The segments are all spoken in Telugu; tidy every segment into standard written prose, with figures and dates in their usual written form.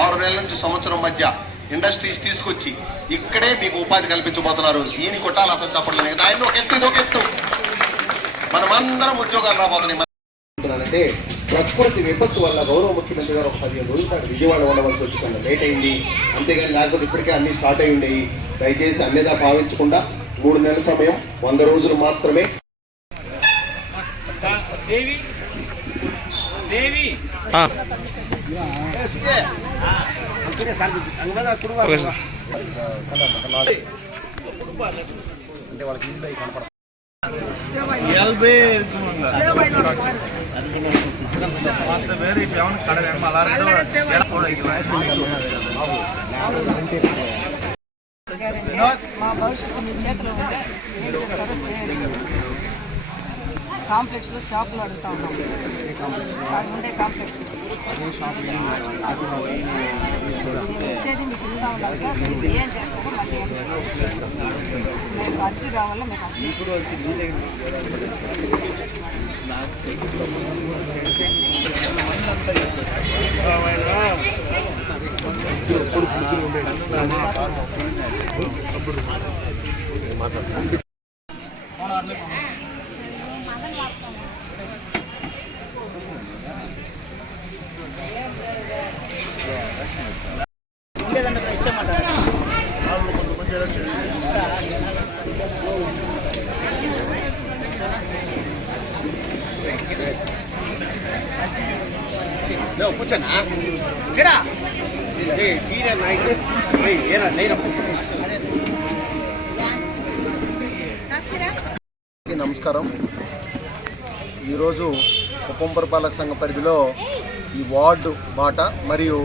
ఆరు నెలల నుంచి సంవత్సరం మధ్య ఇండస్ట్రీస్ తీసుకొచ్చి ఇక్కడే మీకు ఉపాధి కల్పించబోతున్నారు. ఈయన కొట్టాలి అసలు చెప్పట్లేదు. ఆయన ఒక ఎత్తు ఇది ఒక ఎత్తు. మనమందరం ఉద్యోగాలు రాబోతున్నాయి. అంటే ప్రకృతి విపత్తు వల్ల గౌరవ ముఖ్యమంత్రి గారు ఒక 15 రోజుల పాటు విజయవాడ ఉండవలసి వచ్చి కొంత లేట్ అయింది. అంతేగాని లేకపోతే ఇప్పటికే అన్ని స్టార్ట్ అయి ఉండేవి. దయచేసి అన్నిదా భావించకుండా 3 నెలల సమయం 100 రోజులు మాత్రమే. అంటే వాళ్ళకి కనపడ మా భవిష్యత్తు మీ చేతిలో ఉంటే ఏం చేస్తారో చేయండి. కాంప్లెక్స్లో షాపులు అడుగుతా ఉన్నాం. అది ఉండే కాంప్లెక్స్ ఇచ్చేది మీకు ఇస్తా ఉన్నాం సార్. మీరు ఏం చేస్తారో మళ్ళీ ఏం చేస్తారో మీకు అర్జీ రావాలా, మీకు అర్జీ నమస్కారం. ఈరోజు ఉపపురపాలక సంఘ పరిధిలో ఈ వార్డు బాట మరియు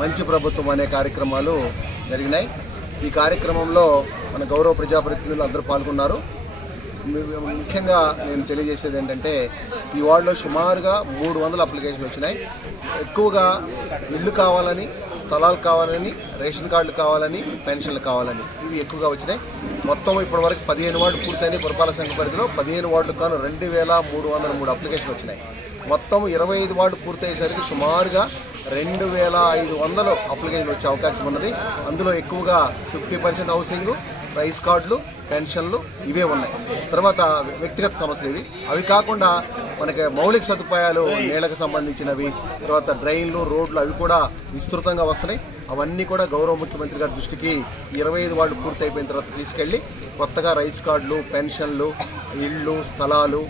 మంచి ప్రభుత్వం అనే కార్యక్రమాలు జరిగినాయి. ఈ కార్యక్రమంలో మన గౌరవ ప్రజాప్రతినిధులు అందరూ పాల్గొన్నారు. ముఖ్యంగా నేను తెలియజేసేది ఏంటంటే ఈ వార్డులో సుమారుగా 300 అప్లికేషన్లు వచ్చినాయి. ఎక్కువగా ఇల్లు కావాలని, స్థలాలు కావాలని, రేషన్ కార్డులు కావాలని, పెన్షన్లు కావాలని ఇవి ఎక్కువగా వచ్చినాయి. మొత్తం ఇప్పటి వరకు 15 వార్డులు పూర్తయినాయి. పురపాలక సంఘ పరిధిలో 15 వార్డులకు గాను 2303 అప్లికేషన్లు వచ్చినాయి. మొత్తం 25 వార్డు పూర్తయ్యేసరికి సుమారుగా 2500 అప్లికేషన్లు వచ్చే అవకాశం ఉన్నది. అందులో ఎక్కువగా 50% హౌసింగ్, రైస్ కార్డులు, పెన్షన్లు ఇవే ఉన్నాయి. తర్వాత వ్యక్తిగత సమస్యలు ఇవి. అవి కాకుండా మనకి మౌలిక సదుపాయాలు, నీళ్ళకు సంబంధించినవి, తర్వాత డ్రైన్లు, రోడ్లు అవి కూడా విస్తృతంగా వస్తున్నాయి. అవన్నీ కూడా గౌరవ ముఖ్యమంత్రి గారి దృష్టికి 25 వార్డు పూర్తి అయిపోయిన తర్వాత తీసుకెళ్ళి కొత్తగా రైస్ కార్డులు, పెన్షన్లు, ఇళ్ళు, స్థలాలు,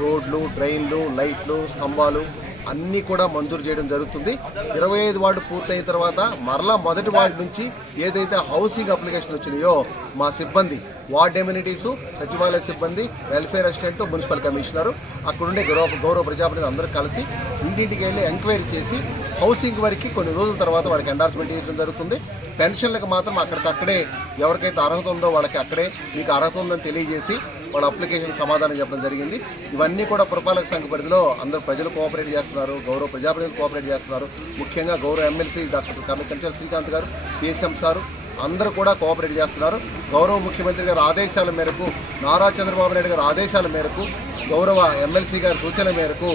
రోడ్లు, డ్రైన్లు, లైట్లు, స్తంభాలు అన్నీ కూడా మంజూరు చేయడం జరుగుతుంది. 25 వార్డు పూర్తయిన తర్వాత మరలా మొదటి వార్డు నుంచి ఏదైతే హౌసింగ్ అప్లికేషన్ వచ్చినాయో మా సిబ్బంది, వార్డ్ ఎమ్యూనిటీసు, సచివాలయ సిబ్బంది, వెల్ఫేర్ అసిస్టెంట్, మున్సిపల్ కమిషనరు అక్కడుండే గౌరవ ప్రజాప్రతినిధులు అందరూ కలిసి ఇంటింటికి వెళ్ళి ఎంక్వైరీ చేసి హౌసింగ్ వరకు కొన్ని రోజుల తర్వాత వాళ్ళకి ఎండార్స్మెంట్ ఇవ్వడం జరుగుతుంది. పెన్షన్లకు మాత్రం అక్కడికక్కడే ఎవరికైతే అర్హత ఉందో వాళ్ళకి అక్కడే మీకు అర్హత ఉందని తెలియజేసి వాళ్ళ అప్లికేషన్ సమాధానం చెప్పడం జరిగింది. ఇవన్నీ కూడా పురపాలక సంఘ పరిధిలో అందరూ ప్రజలు కోఆపరేట్ చేస్తున్నారు, గౌరవ ప్రజాప్రతినిధులు కోఆపరేట్ చేస్తున్నారు. ముఖ్యంగా గౌరవ ఎమ్మెల్సీ డాక్టర్ కంచెల శ్రీకాంత్ గారు, కేసీఎం సారు అందరూ కూడా కోఆపరేట్ చేస్తున్నారు. గౌరవ ముఖ్యమంత్రి గారి ఆదేశాల మేరకు, నారా చంద్రబాబు నాయుడు గారి ఆదేశాల మేరకు, గౌరవ ఎమ్మెల్సీ గారి సూచన మేరకు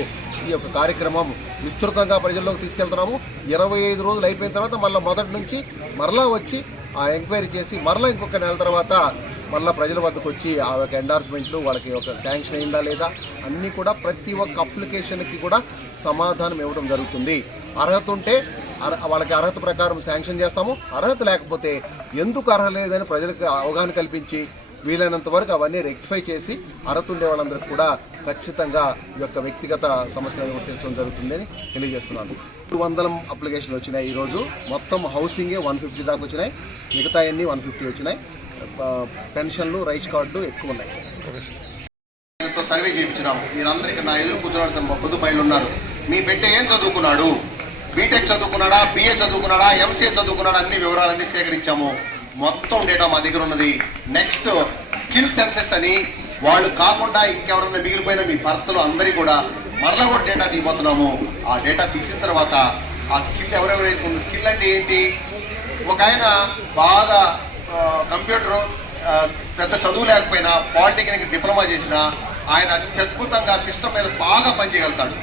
ఈ యొక్క కార్యక్రమం విస్తృతంగా ప్రజల్లోకి తీసుకెళ్తున్నాము. 25 రోజులు అయిపోయిన తర్వాత మళ్ళీ మొదటి నుంచి మరలా వచ్చి ఆ ఎంక్వైరీ చేసి మరలా ఇంకొక నెల తర్వాత మళ్ళీ ప్రజల వద్దకు వచ్చి ఆ యొక్క ఎండార్స్మెంట్లు, వాళ్ళకి ఒక శాంక్షన్ అయిందా లేదా అన్నీ కూడా ప్రతి ఒక్క అప్లికేషన్కి కూడా సమాధానం ఇవ్వడం జరుగుతుంది. అర్హత ఉంటే వాళ్ళకి అర్హత ప్రకారం శాంక్షన్ చేస్తాము. అర్హత లేకపోతే ఎందుకు అర్హత లేదని ప్రజలకు అవగాహన కల్పించి వీలైనంత వరకు అవన్నీ రెక్టిఫై చేసి అర్హత ఉండే వాళ్ళందరికీ కూడా ఖచ్చితంగా ఈ యొక్క వ్యక్తిగత సమస్యలను గుర్తించడం జరుగుతుందని తెలియజేస్తున్నాను. 200 అప్లికేషన్లు వచ్చినాయి. ఈరోజు మొత్తం హౌసింగే 150 దాకా వచ్చినాయి. మిగతా అన్నీ 150 వచ్చినాయి. పెన్షన్లు, రైస్ కార్డులు ఎక్కువ ఉన్నాయి. సర్వే చేయించినాము. మీరందరికీ నా ఎదురు కూర్చోవడం పొద్దుపైలు ఉన్నారు. మీ బిడ్డ ఏం చదువుకున్నాడు, బీటెక్ చదువుకున్నాడా, బిఏ చదువుకున్నాడా, ఎంసీఏ చదువుకున్నాడా, అన్ని వివరాలన్నీ సేకరించాము. మొత్తం డేటా మా దగ్గర ఉన్నది. నెక్స్ట్ స్కిల్ సెన్సెస్ అని వాళ్ళు కాకుండా ఇంకెవరైనా మిగిలిపోయిన మీ భర్తలు అందరికీ కూడా మరలా కూడా డేటా తీయబోతున్నాము. ఆ డేటా తీసిన తర్వాత ఆ స్కిల్ ఎవరెవరైతే ఉంది, స్కిల్ అంటే ఏంటి, ఒక ఆయన బాగా కంప్యూటర్ పెద్ద చదువు లేకపోయినా పాలిటెక్నిక్ డిప్లొమా చేసిన ఆయన అత్యద్భుతంగా సిస్టమ్ మీద బాగా పనిచేయగలుగుతాడు.